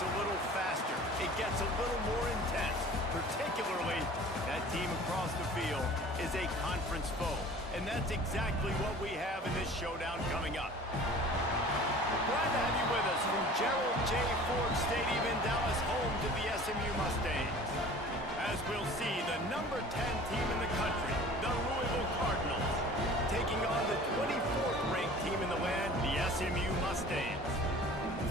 gets a little faster. It gets a little more intense. Particularly, that team across the field is a conference foe. And that's exactly what we have in this showdown coming up. Glad to have you with us from Gerald J. Ford Stadium in Dallas, home to the SMU Mustangs. As we'll see, the number 10 team in the country, the Louisville Cardinals, taking on the 24th ranked team in the land, the SMU Mustangs.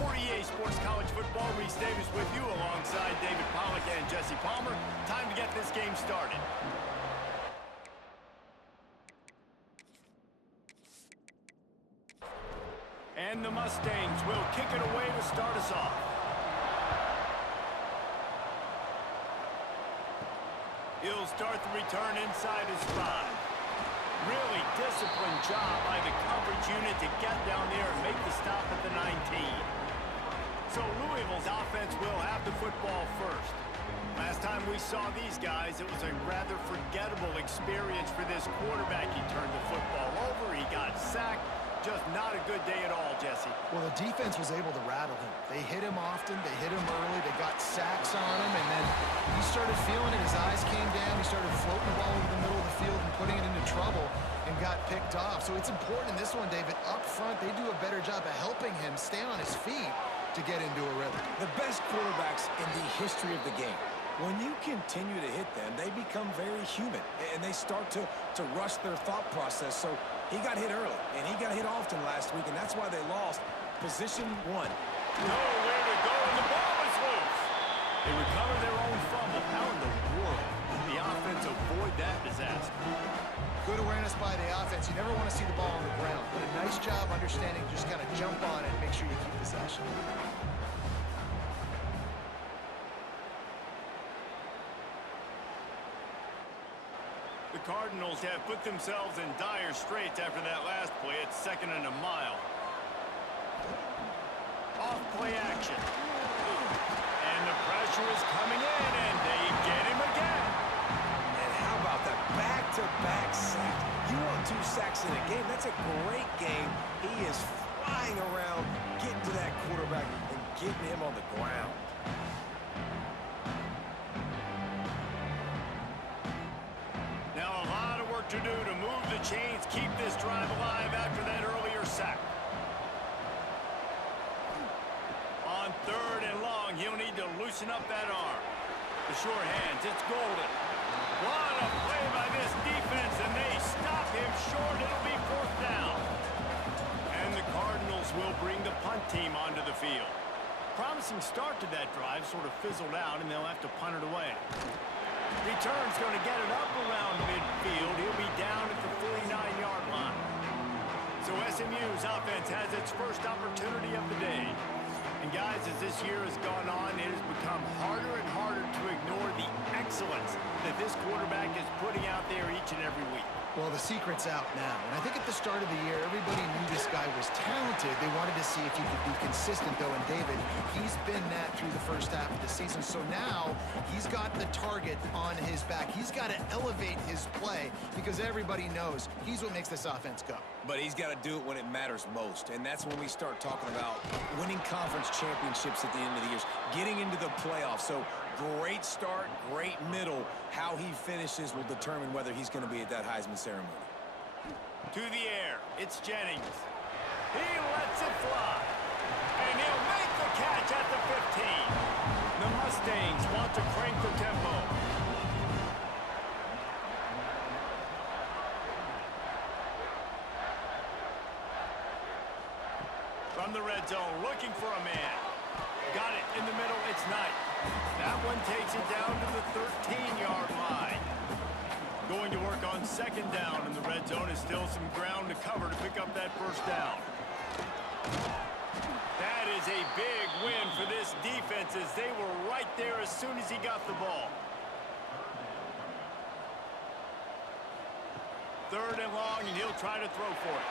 For EA Sports College Football, Reese Davis with you alongside David Pollack and Jesse Palmer. Time to get this game started. And the Mustangs will kick it away to start us off. He'll start the return inside his 5. Really disciplined job by the coverage unit to get down there and make the stop at the 19. So Louisville's offense will have the football first. Last time we saw these guys, it was a rather forgettable experience for this quarterback. He turned the football over, he got sacked. Just not a good day at all, Jesse. Well, the defense was able to rattle him. They hit him often, they hit him early, they got sacks on him, and then he started feeling it. His eyes came down, he started floating the ball over the middle of the field and putting it into trouble and got picked off. So it's important in this one, David, up front, they do a better job of helping him stay on his feet to get into a rhythm. The best quarterbacks in the history of the game, when you continue to hit them, they become very human, and they start to rush their thought process. So he got hit early, and he got hit often last week, and that's why they lost. Position 1. Nowhere to go, and the ball is loose. They recover their own fumble. How in the world did the offense avoid that disaster? Good awareness by the offense. You never want to see the ball on the ground, but a nice job understanding just kind of jump on it and make sure you keep possession. The Cardinals have put themselves in dire straits after that last play. It's 2nd and a mile. Off play action. And the pressure is coming in, and they get him again. And how about that back-to-back sack? You want 2 sacks in a game, that's a great game. He is flying around, getting to that quarterback and getting him on the ground. Now a lot of work to do to move the chains, keep this drive alive after that earlier sack. On 3rd and long, he'll need to loosen up that arm. The short hands, it's Golden. What a play by this defense, and they stop him short. It'll be 4th down. And the Cardinals will bring the punt team onto the field. Promising start to that drive, sort of fizzled out, and they'll have to punt it away. Return's going to get it up around midfield. He'll be down at the 49-yard line. So SMU's offense has its first opportunity of the day. And guys, as this year has gone on, it has become harder and harder to ignore the excellence that this quarterback is putting out there each and every week. Well, the secret's out now. And I think at the start of the year, everybody knew this guy was talented. They wanted to see if he could be consistent, though. And David, he's been that through the first half of the season. So now he's got the target on his back. He's got to elevate his play because everybody knows he's what makes this offense go. But he's got to do it when it matters most. And that's when we start talking about winning conference championships at the end of the year, getting into the playoffs. So great start, great middle. How he finishes will determine whether he's going to be at that Heisman ceremony. To the air, it's Jennings. He lets it fly. And he'll make the catch at the 15. The Mustangs want to crank the tempo. From the red zone, looking for a man. Got it in the middle, it's Knight. That one takes it down to the 13-yard line. Going to work on 2nd down, and the red zone is still some ground to cover to pick up that 1st down. That is a big win for this defense as they were right there as soon as he got the ball. 3rd and long, and he'll try to throw for it.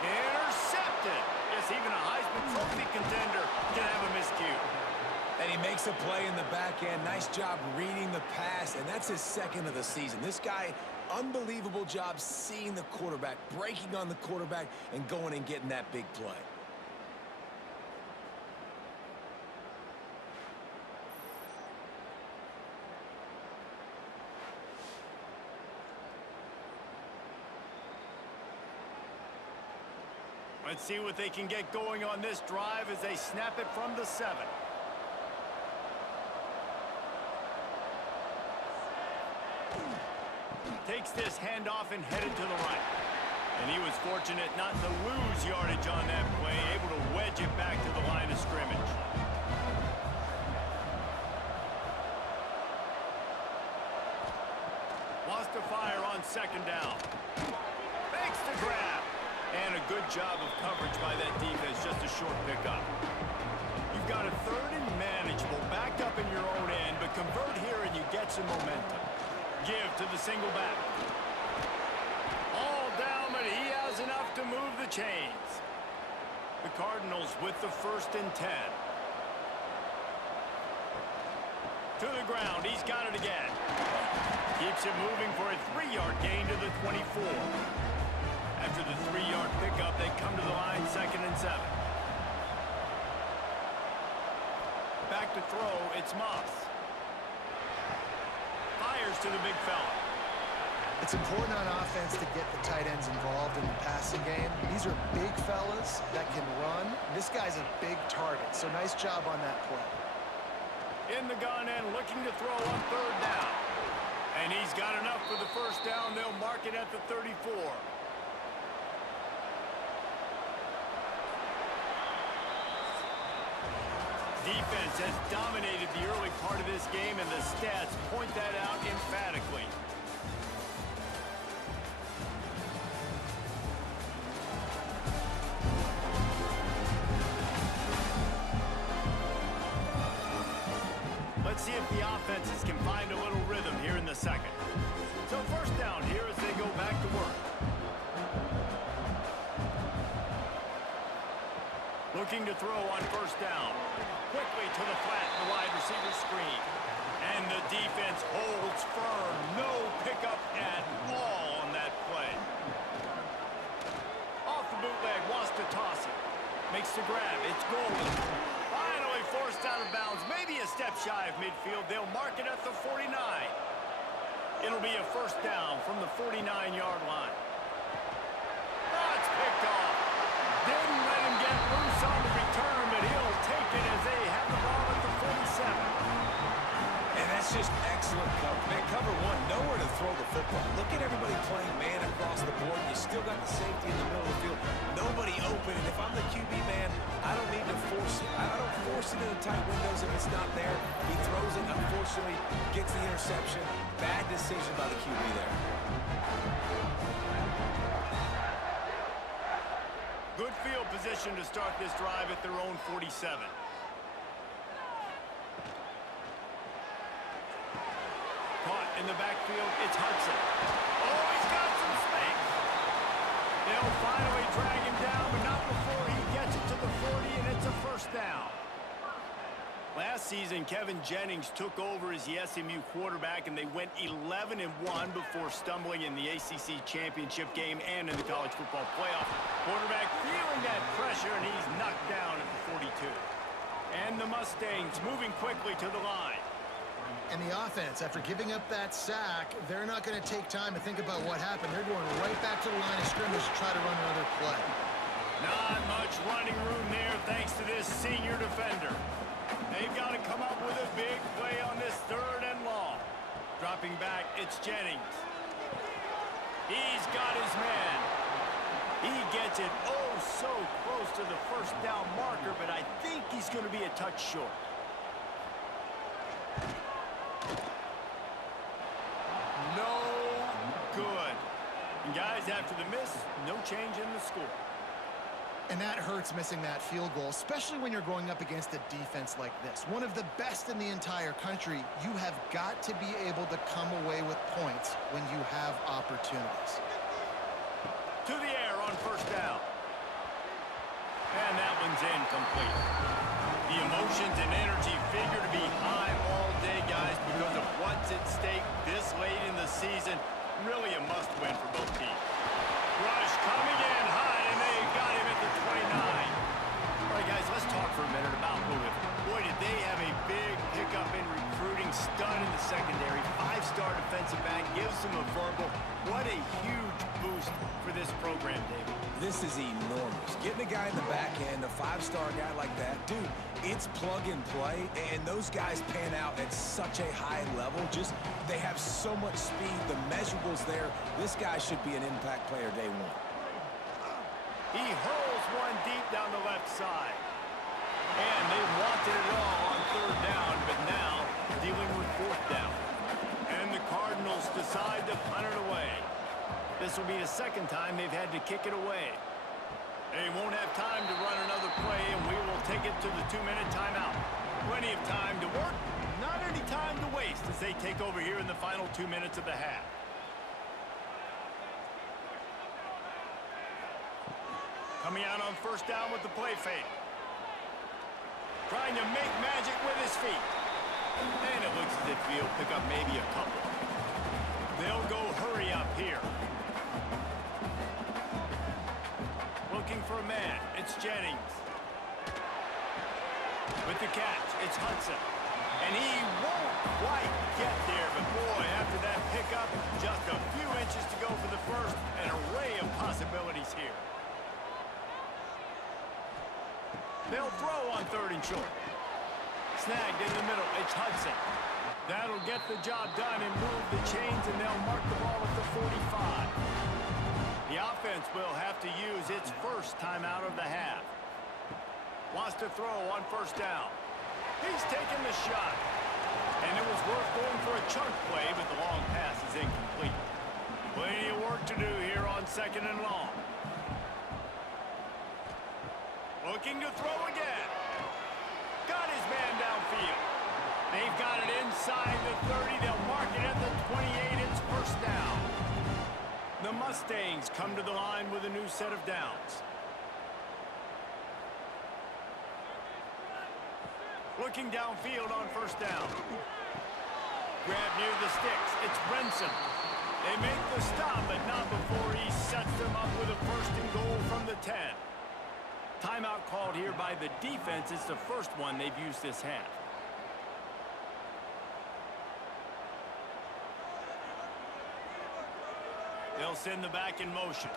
Intercepted. Yes, even a Heisman Trophy contender can have a miscue. And he makes a play in the back end. Nice job reading the pass, and that's his 2nd of the season. This guy, unbelievable job seeing the quarterback, breaking on the quarterback, and going and getting that big play. Let's see what they can get going on this drive as they snap it from the 7. Takes this handoff and headed to the right. And he was fortunate not to lose yardage on that play, able to wedge it back to the line of scrimmage. Wants to fire on 2nd down. Makes the grab. And a good job of coverage by that defense, just a short pickup. You've got a 3rd and manageable, backed up in your own end, but convert here and you get some momentum. Give to the single back. All down, but he has enough to move the chains. The Cardinals with the 1st and 10. To the ground, he's got it again. Keeps it moving for a 3-yard gain to the 24. After the 3-yard pickup, they come to the line 2nd and 7. Back to throw, it's Moss. Fires to the big fella. It's important on offense to get the tight ends involved in the passing game. These are big fellas that can run. This guy's a big target, so nice job on that play. In the gun and looking to throw on 3rd down. And he's got enough for the 1st down. They'll mark it at the 34. Defense has dominated the early part of this game, and the stats point that out emphatically. Let's see if the offenses can find a little rhythm here in the 2nd. So 1st down here as they go back to work. Looking to throw on 1st down. Quickly to the flat, the wide receiver screen. And the defense holds firm. No pickup at all on that play. Off the bootleg, wants to toss it. Makes the grab, it's Golden. Finally forced out of bounds, maybe a step shy of midfield. They'll mark it at the 49. It'll be a 1st down from the 49-yard line. Oh, it's picked off. Didn't let him get loose on the return, but he'll take it as they have the ball at the 47. And that's just excellent cover. Man, cover 1, nowhere to throw the football. Look at everybody playing man across the board. You still got the safety in the middle of the field. Nobody open, and if I'm the QB man, I don't need to force it. I don't force it in the tight windows if it's not there. He throws it, unfortunately, gets the interception. Bad decision by the QB there. Good field position to start this drive at their own 47. Caught in the backfield, it's Hudson. Oh, he's got some space. They'll finally drag him down, but not before he gets it to the 40, and it's a 1st down. Last season, Kevin Jennings took over as the SMU quarterback, and they went 11-1 before stumbling in the ACC championship game and in the college football playoff. Quarterback feeling that pressure, and he's knocked down at the 42. And the Mustangs moving quickly to the line. And the offense, after giving up that sack, they're not going to take time to think about what happened. They're going right back to the line of scrimmage to try to run another play. Not much running room there thanks to this senior defender. They've got to come up with a big play on this 3rd and long. Dropping back, it's Jennings. He's got his man. He gets it oh so close to the 1st down marker, but I think he's going to be a touch short. No good. And guys, after the miss, no change in the score. And that hurts, missing that field goal, especially when you're going up against a defense like this. One of the best in the entire country. You have got to be able to come away with points when you have opportunities. To the air on 1st down. And that one's incomplete. The emotions and energy figure to be high all day, guys, because of what's at stake this late in the season. Really a must-win for both teams. Rush coming in high, and they got him at the 29. All right, guys, let's talk for a minute about Louisville. Boy, did they have a big pickup in recruiting, stud in the secondary, 5-star defensive back, gives them a verbal. What a huge boost for this program, David. This is enormous. Getting a guy in the back end, a five-star guy like that, dude, it's plug and play, and those guys pan out at such a high level. Just, they have so much speed. The measurables there. This guy should be an impact player day one. He hurls one deep down the left side. And they wanted it all on third down, but now dealing with fourth down. And the Cardinals decide to punt it away. This will be the second time they've had to kick it away. They won't have time to run another play, and we will take it to the 2-minute timeout. Plenty of time to work, not any time to waste as they take over here in the final 2 minutes of the half. Coming out on first down with the play fake. Trying to make magic with his feet. And it looks as if he'll pick up maybe a couple. They'll go hurry up here. Looking for a man. It's Jennings. With the catch, it's Hudson. And he won't quite get there, but boy, after that pickup, just a few inches to go for the first. An array of possibilities here. They'll throw on third and short. Snagged in the middle, it's Hudson. That'll get the job done and move the chains, and they'll mark the ball at the 45. The offense will have to use its first timeout of the half. Wants to throw on first down. He's taking the shot. And it was worth going for a chunk play, but the long pass is incomplete. Plenty of work to do here on second and long. Looking to throw again. Got his man downfield. They've got it inside the 30. They'll mark it at the 28. It's first down. The Mustangs come to the line with a new set of downs. Looking downfield on first down. Grab near the sticks. It's Brenson. They make the stop, but not before he sets them up with a first and goal from the 10. Timeout called here by the defense. It's the first one they've used this half. They'll send the back in motion.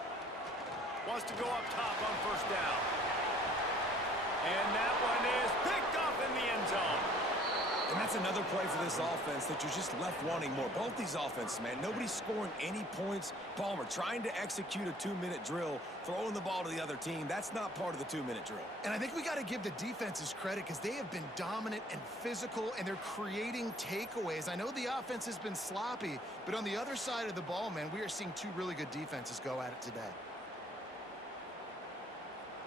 Wants to go up top on first down. And that one is picked up in the end zone. And that's another play for this offense that you're just left wanting more. Both these offenses, man, nobody's scoring any points. Palmer trying to execute a 2-minute drill, throwing the ball to the other team. That's not part of the 2-minute drill. And I think we got to give the defenses credit because they have been dominant and physical, and they're creating takeaways. I know the offense has been sloppy, but on the other side of the ball, man, we are seeing two really good defenses go at it today.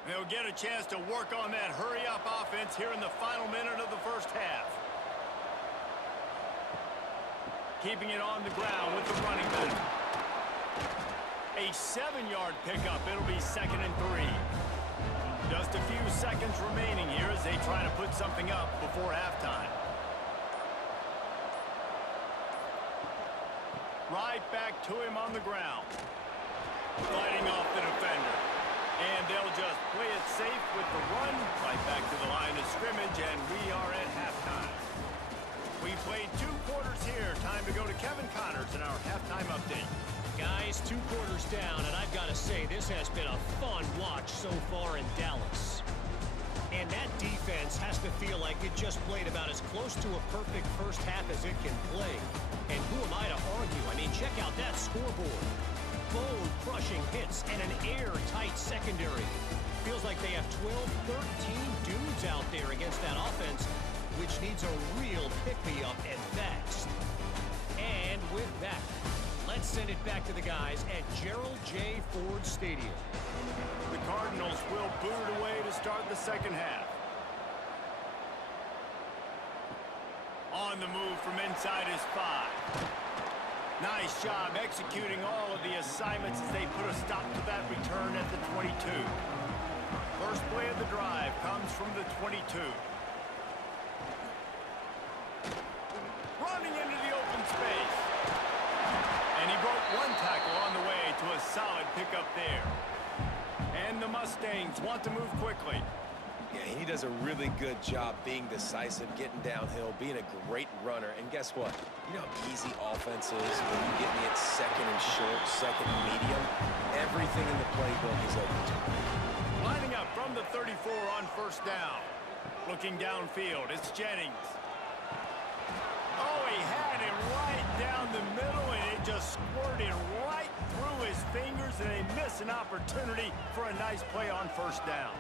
They'll get a chance to work on that hurry-up offense here in the final minute of the first half. Keeping it on the ground with the running back. A 7-yard pickup. It'll be 2nd and 3. Just a few seconds remaining here as they try to put something up before halftime. Right back to him on the ground. Fighting off the defender. And they'll just play it safe with the run. Right back to the line of scrimmage, and we are at halftime. We played 2 quarters here. Time to go to Kevin Connors in our halftime update. Guys, 2 quarters down, and I've got to say, this has been a fun watch so far in Dallas. And that defense has to feel like it just played about as close to a perfect first half as it can play. And who am I to argue? I mean, check out that scoreboard. Bone-crushing hits and an airtight secondary. Feels like they have 12, 13 dudes out there against that offense, which needs a real pick-me-up and fast. And with that, let's send it back to the guys at Gerald J. Ford Stadium. The Cardinals will boot it away to start the second half. On the move from inside his 5. Nice job executing all of the assignments as they put a stop to that return at the 22. First play of the drive comes from the 22. Running into the open space. And he broke one tackle on the way to a solid pickup there. And the Mustangs want to move quickly. Yeah, he does a really good job being decisive, getting downhill, being a great runner. And guess what? You know how easy offense is when you get me at 2nd and short, 2nd and medium? Everything in the playbook is open to him. Lining up from the 34 on first down. Looking downfield, it's Jennings. Oh, he had it right down the middle, and it just squirted right through his fingers, and they miss an opportunity for a nice play on first down.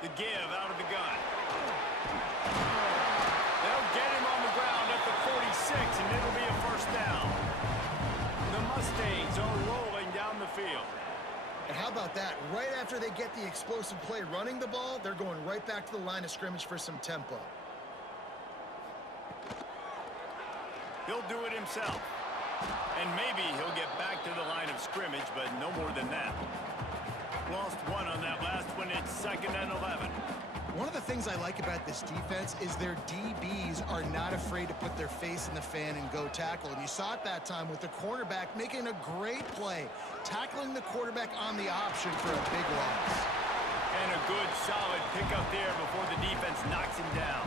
The give out of the gun. They'll get him on the ground at the 46, and it'll be a first down. The Mustangs are rolling down the field. And how about that? Right after they get the explosive play running the ball, they're going right back to the line of scrimmage for some tempo. He'll do it himself. And maybe he'll get back to the line of scrimmage, but no more than that. Lost one on that last one. It's 2nd and 11. One of the things I like about this defense is their DBs are not afraid to put their face in the fan and go tackle. And you saw it that time with the cornerback making a great play, tackling the quarterback on the option for a big loss. And a good, solid pickup there before the defense knocks him down.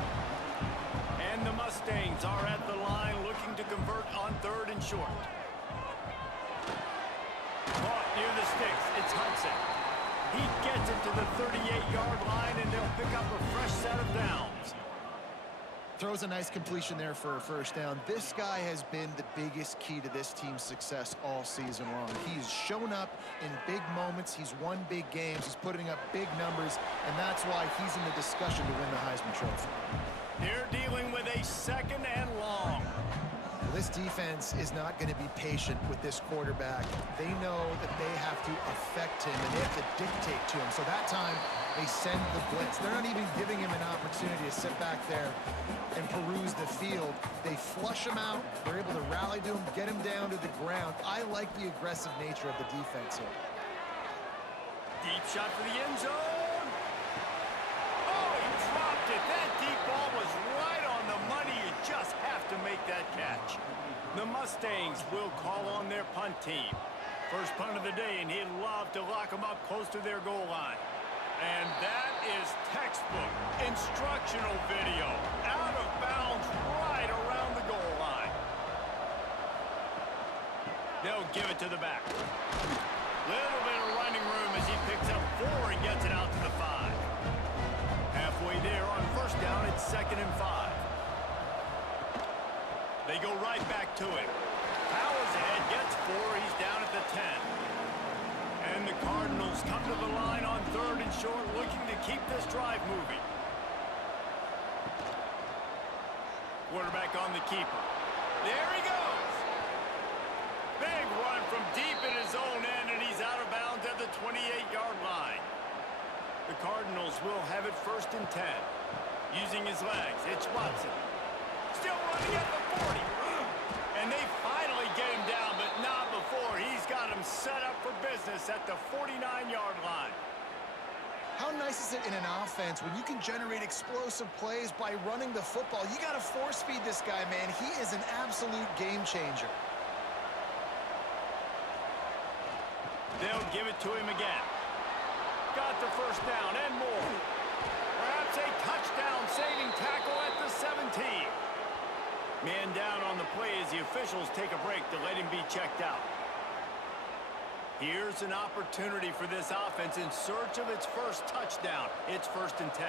And the Mustangs are at the line looking to convert on 3rd and short. Caught near the sticks. It's Hudson. He gets it to the 38-yard line, and they'll pick up a fresh set of downs. Throws a nice completion there for a first down. This guy has been the biggest key to this team's success all season long. He's shown up in big moments. He's won big games. He's putting up big numbers, and that's why he's in the discussion to win the Heisman Trophy. They're dealing with a 2nd and long. This defense is not going to be patient with this quarterback. They know that they have to affect him, and they have to dictate to him. So that time, they send the blitz. They're not even giving him an opportunity to sit back there and peruse the field. They flush him out. They're able to rally to him, get him down to the ground. I like the aggressive nature of the defense here. Deep shot for the end zone. Oh, he dropped it. That deep ball was right on the money. You just have to make that catch. The Mustangs will call on their punt team. First punt of the day, and he'd love to lock them up close to their goal line. And that is textbook instructional video. Out of bounds right around the goal line. They'll give it to the back. Little bit of running room as he picks up 4 and gets it out to the 5. Halfway there on first down, it's 2nd and 5. They go right back to him. Powers ahead, gets 4. He's down at the 10. And the Cardinals come to the line on 3rd and short, looking to keep this drive moving. Quarterback on the keeper. There he goes. Big run from deep in his own end, and he's out of bounds at the 28-yard line. The Cardinals will have it 1st and 10. Using his legs, it's Watson. Still running at the 40. And they finally get him down, but not before. He's got him set up for business at the 49-yard line. How nice is it in an offense when you can generate explosive plays by running the football? You got to force feed this guy, man. He is an absolute game changer. They'll give it to him again. Got the first down and more. Perhaps a touchdown-saving tackle at the 17. Man down on the play as the officials take a break to let him be checked out. Here's an opportunity for this offense in search of its first touchdown. It's 1st and 10.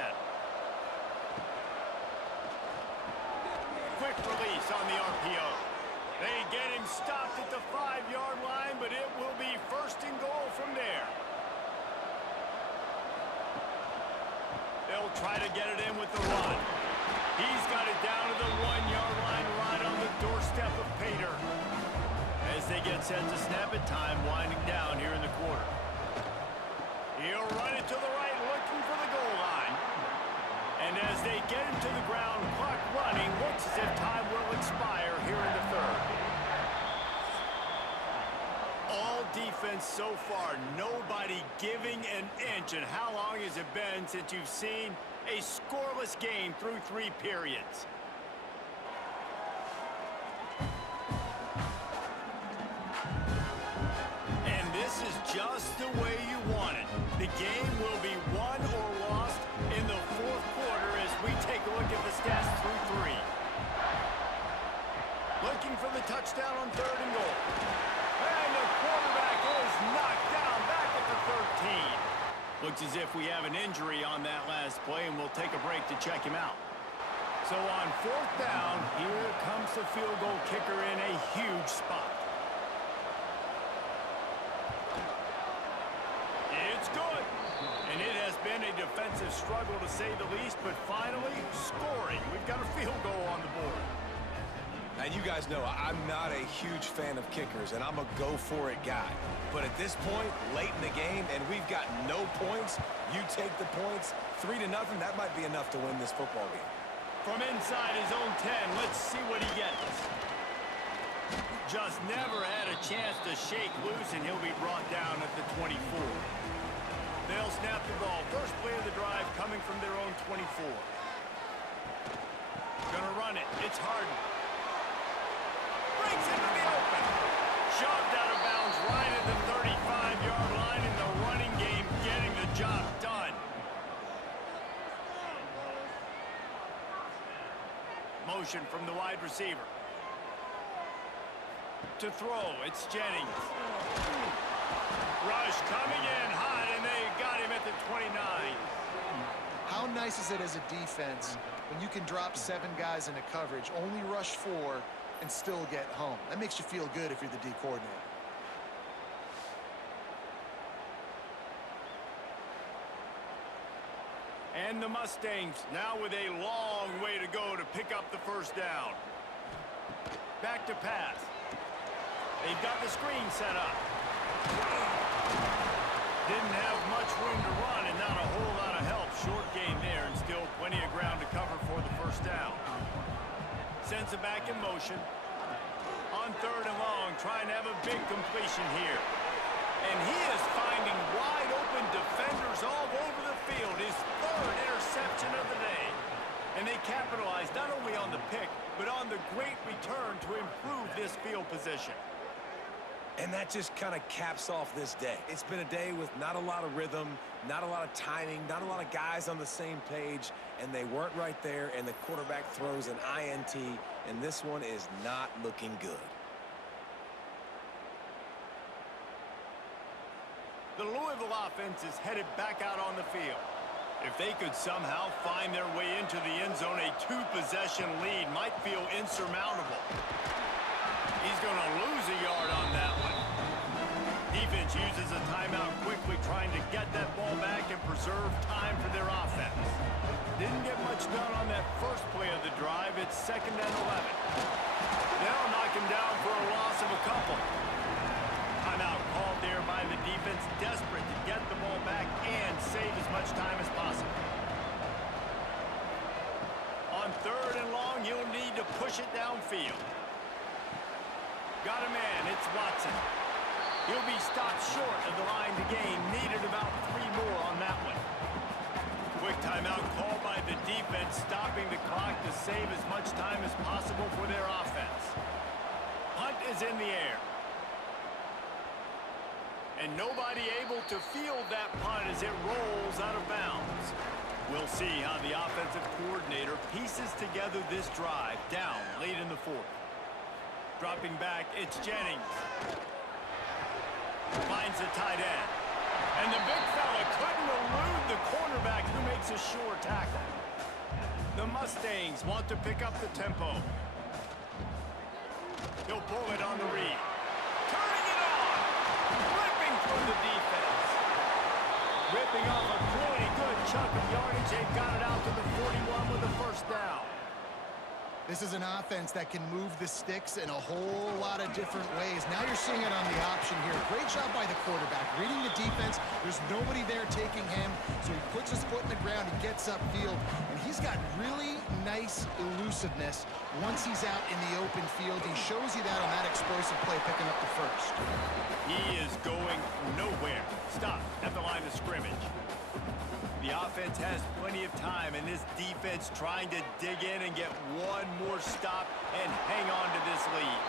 Quick release on the RPO. They get him stopped at the 5-yard line, but it will be 1st and goal from there. They'll try to get it in with the run. He's got it down to the 1-yard line, right on the doorstep of Pater. As they get set to snap it, time winding down here in the quarter. He'll run it to the right, looking for the goal line. And as they get him to the ground, clock running, looks as if time will expire here in the 3rd. All defense so far, nobody giving an inch. And how long has it been since you've seen a scoreless game through 3 periods? And this is just the way you want it. The game will be won or lost in the 4th quarter as we take a look at the stats through 3. Looking for the touchdown on 3rd and goal. And the quarterback is knocked down back at the Looks as if we have an injury on that last play, and we'll take a break to check him out. So on 4th down, here comes the field goal kicker in a huge spot. It's good. And it has been a defensive struggle to say the least, but finally scoring. We've got a field goal on the board. And you guys know I'm not a huge fan of kickers, and I'm a go-for-it guy. But at this point, late in the game, and we've got no points, you take the points, 3-0, that might be enough to win this football game. From inside his own 10, let's see what he gets. Just never had a chance to shake loose, and he'll be brought down at the 24. They'll snap the ball. First play of the drive coming from their own 24. Gonna run it. It's Harden. Breaks into the open. Shoved out of bounds right at the 35-yard line in the running game, getting the job done. Motion from the wide receiver. To throw, it's Jennings. Rush coming in hot, and they got him at the 29. How nice is it as a defense when you can drop 7 guys into coverage, only rush 4, and still get home? That makes you feel good if you're the D coordinator. And the Mustangs now with a long way to go to pick up the first down. Back to pass. They've got the screen set up. Didn't have much room to run and not a whole lot of help. Short game there and still plenty of ground to cover for the first down. Sends it back in motion. On 3rd and long, trying to have a big completion here. And he is finding wide open defenders all over the field. His 3rd interception of the day. And they capitalized not only on the pick, but on the great return to improve this field position. And that just kind of caps off this day. It's been a day with not a lot of rhythm, not a lot of timing, not a lot of guys on the same page, and they weren't right there, and the quarterback throws an INT, and this one is not looking good. The Louisville offense is headed back out on the field. If they could somehow find their way into the end zone, a 2-possession lead might feel insurmountable. He's going to lose a yard on that one. Defense uses a timeout quickly, trying to get that ball back and preserve time for their offense. Didn't get much done on that first play of the drive. It's 2nd and 11. They'll knock him down for a loss of a couple. Timeout called there by the defense, desperate to get the ball back and save as much time as possible. On 3rd and long, you'll need to push it downfield. Got a man, it's Watson. He'll be stopped short of the line to gain. Needed about 3 more on that one. Quick timeout called by the defense, stopping the clock to save as much time as possible for their offense. Punt is in the air. And nobody able to field that punt as it rolls out of bounds. We'll see how the offensive coordinator pieces together this drive down late in the 4th. Dropping back, it's Jennings. Finds the tight end. And the big fella couldn't elude the cornerback who makes a sure tackle. The Mustangs want to pick up the tempo. He'll pull it on the read. Turning it on! Ripping through the defense. Ripping off a pretty good chunk of yardage. They've got it out to the 41 with the first down. This is an offense that can move the sticks in a whole lot of different ways. Now you're seeing it on the option here. Great job by the quarterback. Reading the defense, there's nobody there taking him, so he puts his foot in the ground, he gets upfield, and he's got really nice elusiveness once he's out in the open field. He shows you that on that explosive play, picking up the first. He is going nowhere. Stop at the line of scrimmage. The offense has plenty of time, and this defense trying to dig in and get one more stop and hang on to this lead.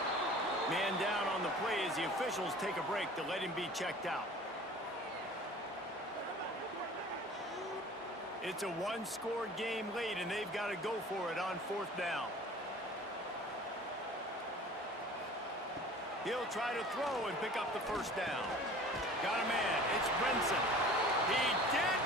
Man down on the play as the officials take a break to let him be checked out. It's a 1-score game late, and they've got to go for it on 4th down. He'll try to throw and pick up the first down. Got a man. It's Brinson. He did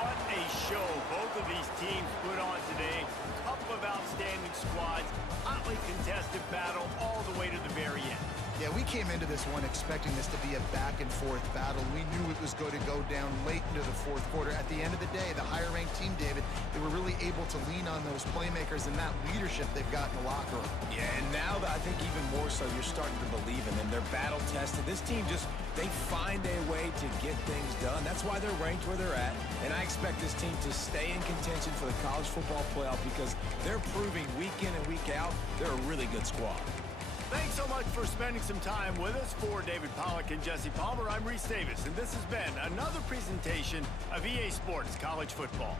what a show both of these teams put on today. Couple of outstanding squads, hotly contested battle all the way to the very end. Yeah, we came into this one expecting this to be a back-and-forth battle. We knew it was going to go down late into the fourth quarter. At the end of the day, the higher-ranked team, David, they were really able to lean on those playmakers and that leadership they've got in the locker room. Yeah, and now I think even more so, you're starting to believe in them. They're battle-tested. This team they find a way to get things done. That's why they're ranked where they're at. And I expect this team to stay in contention for the college football playoff because they're proving week in and week out they're a really good squad. Thanks so much for spending some time with us. For David Pollack and Jesse Palmer, I'm Reese Davis, and this has been another presentation of EA Sports College Football.